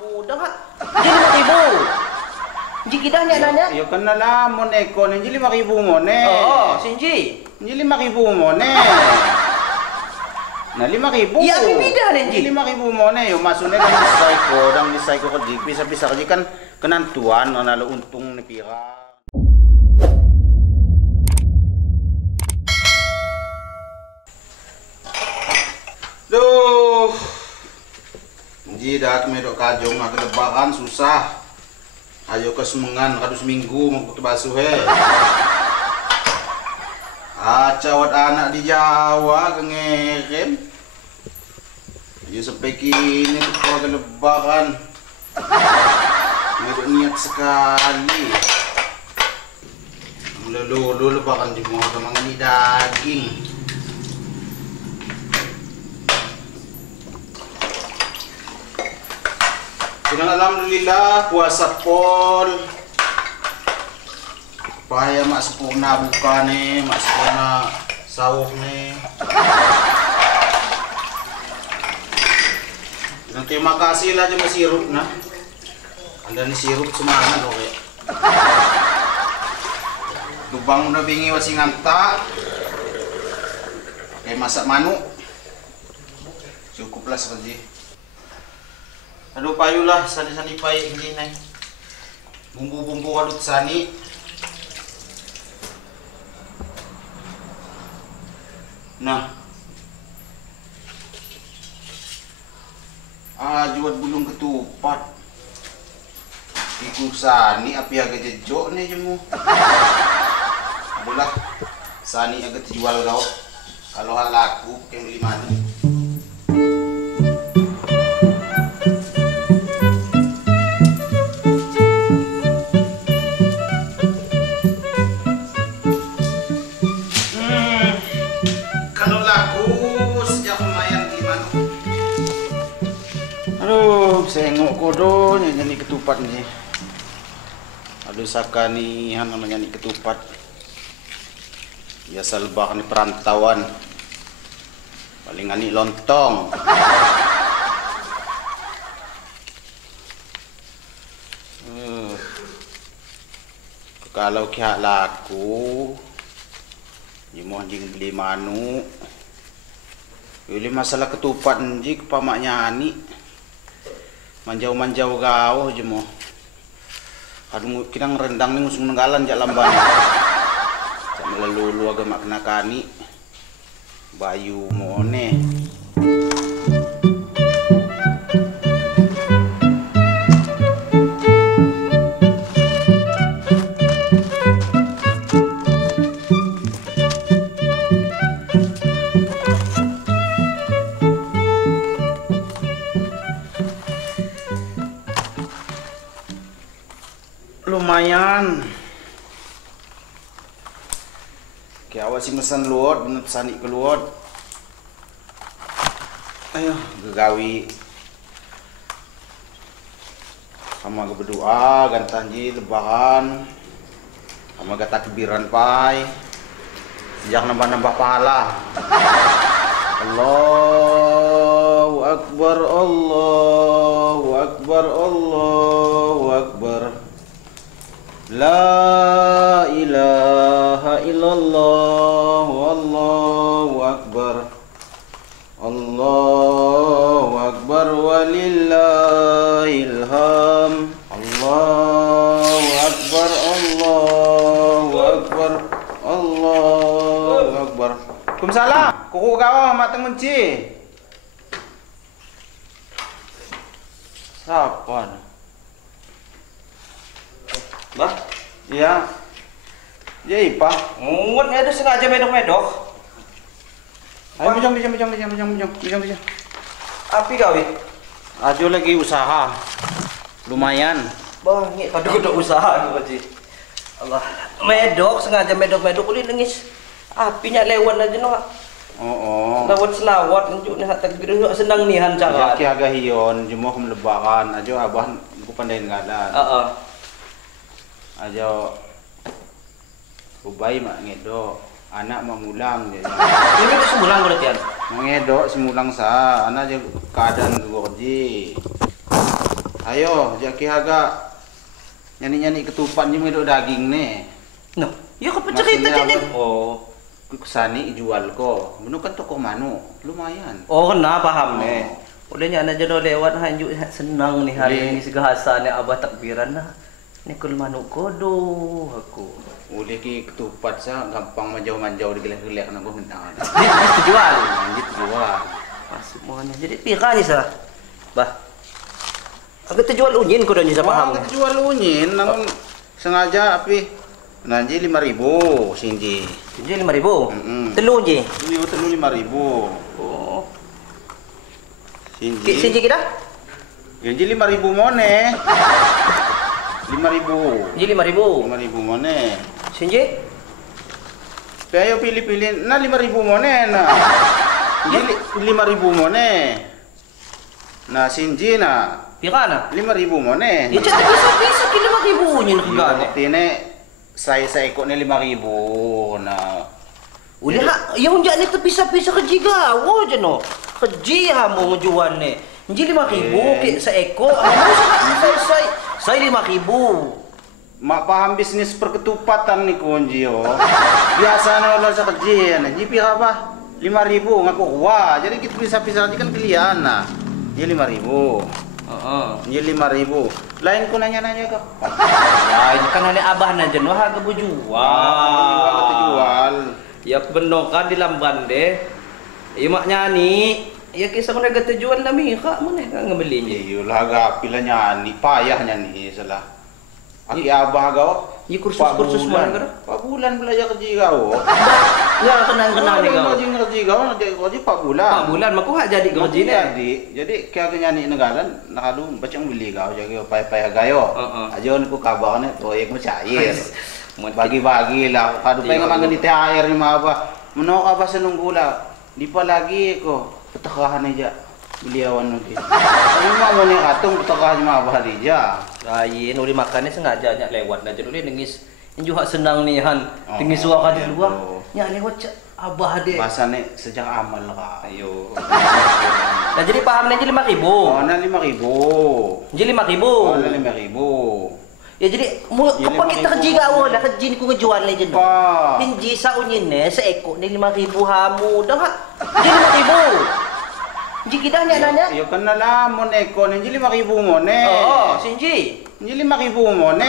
mudah kan? Jadi 5.000. Ji kita nanya. Yo kan nalamon eko ni 5.000 mo ne. Oo, sinji. 5.000 mo ne. Na 5.000. Iya, bibida rin ji. 5.000 mo ne. Yo masune kan disay ko di bisa-bisa kan kenantuan nalo untung ni pira. Duh. Ji dak medok kajong agak susah. Ayo ke semengan kadu seminggu mau ke basuh he. Cawat anak di Jawa gengerem. Ayo sampai kini tuh keluarga lebaran. Medok niat sekali. Lalu lebaran di mau mangan daging. Alhamdulillah puasa pol. Paya mak sempurna buka nih, mak sempurna sawuh nih. Dan terima kasih lah cuma sirup nah. Anda nih sirup semangat loh ya. Lubang udah bingi wasi nganta. Pakai masak manuk. Cukuplah seperti. Aduh payulah sani-sani pay ini nih. Bumbu-bumbu kadut sani. Nah. Juat bulung ketupat. Iku sani api agak jejok nih jemu. Adulah sani agak jual kau. Kalau hal laku yang beli mana? Sengok kodo nyanyi ketupat nih. Aduh sakani namanya nyanyi ketupat. Biasa lebah nih perantauan. Paling ani lontong. Kalau kia laku, jimu anjing beli manu. Beli masalah ketupat anjing pamaknya ani. Manjau-manjau gao aja mo. Aduh kinang rendang nih ngusung nenggalan jak lamban. Jak melalulu agak mak kena kani. Bayu mo ne. Lumayan. Kaya awas si mesan luot, bener pesani keluot. Ayo, gegawi. Sama ke berdoa, gantanji lebaran. Sama ke takbiran pai. Sejak nambah-nambah pahala. Allahu Akbar, Allahu Akbar, Allahu Akbar. La ilaha illallah wallahu akbar. Allahu akbar walillahil ham. Allahu akbar, Allahu akbar, Allahu akbar. Waalaikumsalam. Kuku kau mak temunci. Siapa? Bah? Iya. Iya, Pak. Muat ada sengaja medok-medok. Ayo bijang. Api gawe. Ajo lagi usaha. Lumayan. Bah, ngi pada udah usaha gitu Ji. Allah. Medok sengaja medok-medok ulin nangis. Apinya lewat aja no. Oh. Selawat nunjuk nih takbir senang nihan cara. Ki agak hiyon jemo lebaran ajo abah ku pandai ngadan. Heeh. Ajo ubay mak ngedo anak mamulang jadi. Ini tuh semulang berarti kan? Ngedo semulang sa anak aja keadaan gorji. Ayo, jaki haga nyani-nyani ketupat ni medok daging nih. No, ya kau cerita jadi. Oh, kesani jual ko. Menu kan toko manu, lumayan. Oh, nah paham nih. Udahnya anak jodoh lewat hanjuk senang nih hari ini segahasa nih abah takbiran nah. Ini kul manuk kodo aku. Udah ki ketupat sa gampang manjau-manjau digelek-gelek nak gua minta. Ini jual. Lanjut jual. Masuk mohonnya. Jadi pira ni sah? Bah. Aku terjual unyin kau dah ni siapa paham? Jual unyin, namun sengaja api. Nanti 5.000 sinji. Sinji 5.000. Telur je. Telur 5.000. Oh. Sinji. Sinji kita? Sinji 5.000 mone. 5.000. Sinji 5.000. 5.000 mone. Sinji? Ayo pilih-pilih. Nah 5.000 mone nah. Sinji 5.000 mone. Nah sinji nah. Pira na? 5.000 mone. Ya cakap bisa kilo 5.000 unyin harga. Ini saya ikut ni 5.000 nah. Udah lah, yang unjak ni terpisah-pisah kerja gawo je no. Kerja hamu ngejual ni. Jadi 5.000 ke seekor. Saya 5.000. Mak paham bisnis perketupatan ni kunjio. Biasanya orang sa kerja nah. Jadi pira apa? 5.000 ngaku wah. Jadi kita pisah-pisah aja kan kalian nah. Jadi 5.000. Jadi 5.000. Lain ku nanya-nanya kok. Ya, ini kan hanya abah na jenuh harga jual. Ya benar kan di lamban deh. Ya mak nyani. Ya kisah mana kata jual lah mika mana kan ngebelinya. Iyalah harga pila nyani, payah nyani salah. Aki abah kau. Ya kursus mana kan? 4 bulan belajar kerja kau. Ya kenal-kenal ni kau. Kerja kau nak jadi kerja 4 bulan. 4 bulan mak hak jadi kerja ni. Jadi kaya nyani negara nakalu bacang beli kau jadi payah-payah gayo. Aja ni ku kabar ni proyek mencair. Bagi-bagi lah. Kadu pengen mangan di THR ni mah apa. Menok apa senunggu lah. Di pa lagi ko petakahan aja. Beliawan nanti. Ini mah mau ni katung petakahan mah apa dia. Lain uli makannya sengaja nyak lewat dah jadi nengis. Inju hak senang ni han. Tinggi suara di luar. Nyak lewat abah dia. Bahasane sejak amal ka. Ayo. Nah jadi paham ni jadi 5.000. Oh, na 5.000. Jadi 5.000. Oh, na 5.000. Ya jadi apa kita kerja gawo dah kerja ni ku ngejual ni je no. Pinji sa unyin ni seekor ni 5.000 hamu dah hak. Jadi 5.000. Ji kita nanya. Yo kana lah mon ekor ni 5.000 mone. Oh, sinji. Ni 5.000 mone.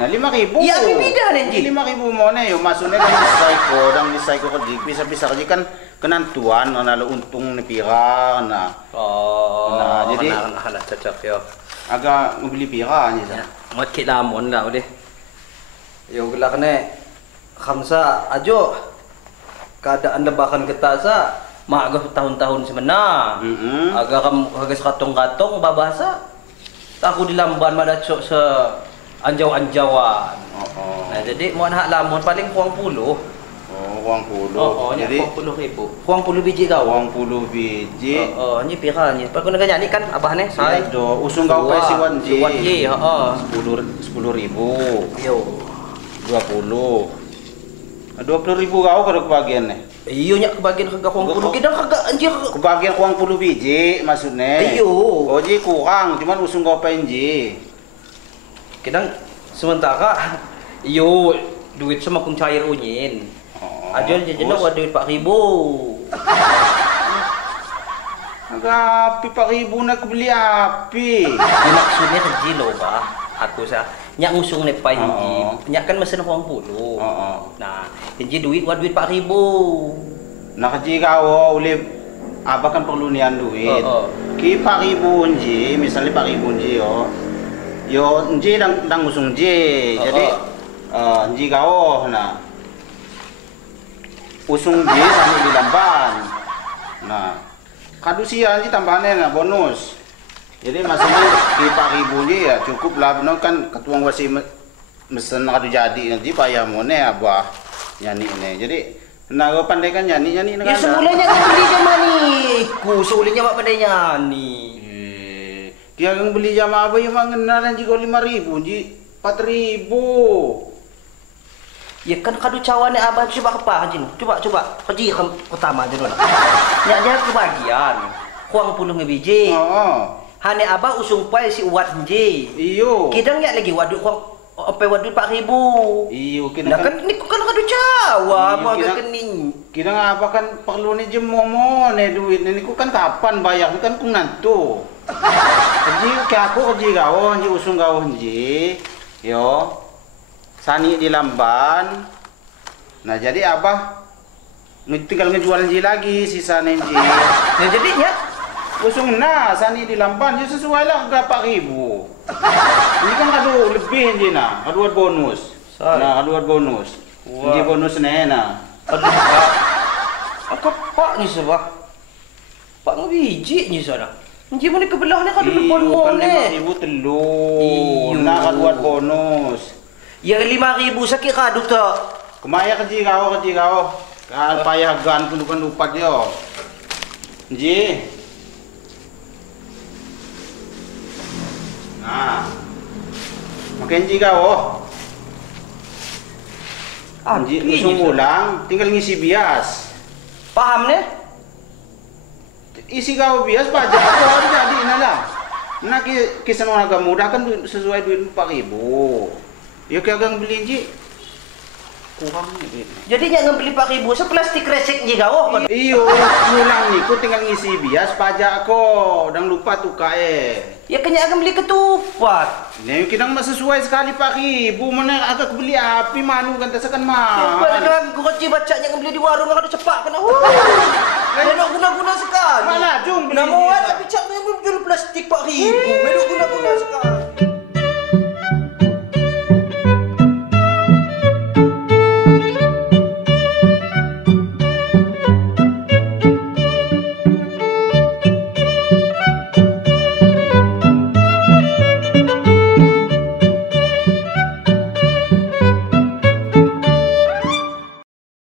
Nah 5.000. Ya beda ni ji. 5.000 mone yo masuknya kan di psycho kerja bisa-bisa kerja kan kenantuan nalo untung ni pira na. Oh. Nah jadi anak cocok yo. Agak ngebeli pira ni sa. Mat kit lamon dah udah. Yo gelak ni khamsa ajo keadaan lebakan kita sa mak agak tahun-tahun semena. Agak sekatong-katong babasa. Aku di lamban mak dah cok se anjau-anjauan. Nah jadi mau nak lamon paling kurang 10. Kurang 10. Jadi 40.000. Kurang 10 biji kau. Kurang 10 biji. Ni pira ni. Pak guna nyanyi kan abah ni. Sai do usung kau pai siwan ji. Siwan ji, 10.000. Yo. 20.000 kau kalau kebagian ni. Iyo nyak kebagian harga kurang 10 kita harga anjir. Kebagian kurang 10 biji maksudnya. Iyo. Oh ji kurang, cuman usung kau pai ji. Kadang sementara iyo duit semakin cair unyin. Aja jajan nak duit 4.000. Agak api 4.000 nak beli api. Ini maksudnya kerja loh bah. Aku sa nyak ngusung ni pai hiji. Nyak kan mesen orang 10. Nah, hiji duit buat duit 4.000. Nak kerja kau oleh apa kan perlu nian duit. Ki 4.000 ji, misalnya 4.000 ji yo. Yo ji dang ngusung ji. Jadi ji kau nah. Usung ji sambil di lamban. Nah, kadu sia ji tambahannya nah bonus. Jadi maksudnya di 4.000 ji ya cukup lah benar kan ketua wasi mesen kadu jadi nanti payah mone abah nyanyi ini. Jadi nah kau pandai kan nyanyi ya semulanya kan beli jama ni. Ku semulanya mak pandai nyanyi. Dia yang beli jama apa yang mengenalan ji 5.000 ji 4.000. Ya kan kadu cawan ni abah coba apa je. Coba kerja pertama je dulu. Nyak dia kebagian. Kurang 10 biji. Hane abah usung pai si uat nje. Iyo. Kidang ya lagi waduk kok sampai waduk 4.000. Iyo Nah kan ini kan kado Jawa mau kening. Kira apa kan perlu nih jemomo nih duit ini ku kan kapan bayar kan ku nantu. Jadi ke aku kerja gawo, kerja usung gawo kerja, yo, sani di Lamban. Nah jadi abah tinggal ngejual kerja lagi sisa kerja. Nah jadinya usung nah sani di Lamban jadi sesuai lah 4.000. Ini kan kado lebih kerja nah, kado bonus. Nah kado bonus. Kerja bonus nih nah. Aduh, Pak ni sebab Pak ngabiji ni sana. Nji mana kebelah ni kan depan mo ni. 5.000 telur. Nak buat bonus. Ya 5.000 sakit kadu tak. Kemaya kerja kau. Kal payah gan pun lupa dia. Nji. Nah. Makan nji kau. Nji langsung pulang, tinggal ngisi bias. Paham ni? Isi kau bias pajak kau harus jadi lah. Nak kisah agak mudah kan sesuai duit 4.000. Ya kagak beli nji. Kurang ni. Jadi jangan beli 4.000 seplastik resek je kau. Iyo, pulang ni ku tinggal ngisi bias pajak kau, dan lupa tukae. Ya kena akan beli ketupat. Ni kita mah sesuai sekali 4.000, mana agak beli api manu kan tesakan mah. Padahal aku kerja baca yang beli di warung ada cepat kena. Dia nak guna-guna sekali. Malah jom beli. Namuan tapi cak yang jual plastik 4.000.